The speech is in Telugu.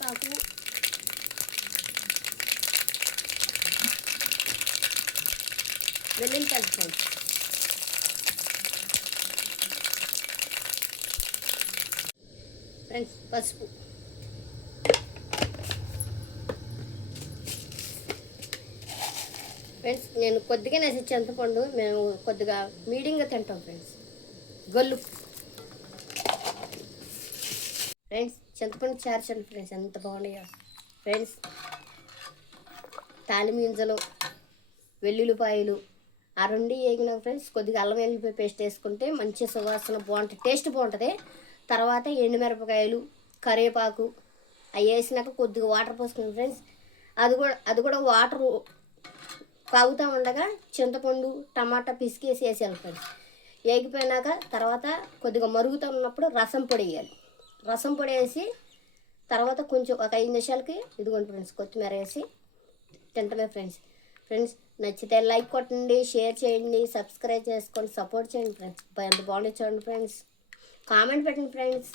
కరివేపాకు, వెల్లుల్లిపాయలు ఫ్రెండ్స్, ఫ్రెండ్స్ పసుపు, ఫ్రెండ్స్ నేను కొద్దిగా వేసి చింతపండు మేము కొద్దిగా మీడియంగా తింటాం ఫ్రెండ్స్. గొల్లు ఫ్రెండ్స్, చింతపండు చార్చండి ఫ్రెండ్స్, ఎంత బాగున్నాయో ఫ్రెండ్స్. తాలిమింజలు, వెల్లుల్లిపాయలు ఆ రెండు వేగిన ఫ్రెండ్స్ కొద్దిగా అల్లం వెల్లుల్లిపాయ పేస్ట్ వేసుకుంటే మంచి సువాసన బాగుంటుంది, టేస్ట్ బాగుంటుంది. తర్వాత ఎండుమిరపకాయలు, కరివేపాకు అవి వేసినాక కొద్దిగా వాటర్ పోసుకున్నాం ఫ్రెండ్స్. అది కూడా వాటర్ కాగుతూ ఉండగా చింతపండు టమాటా పిసికేసి వేసేయాలి ఫ్రెండ్స్. వేగిపోయినాక తర్వాత కొద్దిగా మరుగుతూ ఉన్నప్పుడు రసం పొడి వేయాలి. రసం పొడి వేసి తర్వాత కొంచెం ఒక 5 నిమిషాలకి ఇదిగోండి ఫ్రెండ్స్ కొత్తిమీర వేసి తింటమే ఫ్రెండ్స్. ఫ్రెండ్స్ నచ్చితే లైక్ కొట్టండి, షేర్ చేయండి, సబ్స్క్రైబ్ చేసుకోండి, సపోర్ట్ చేయండి ఫ్రెండ్స్. ఎంత బాగుంది చూడండి ఫ్రెండ్స్. కామెంట్ పెట్టండి ఫ్రెండ్స్.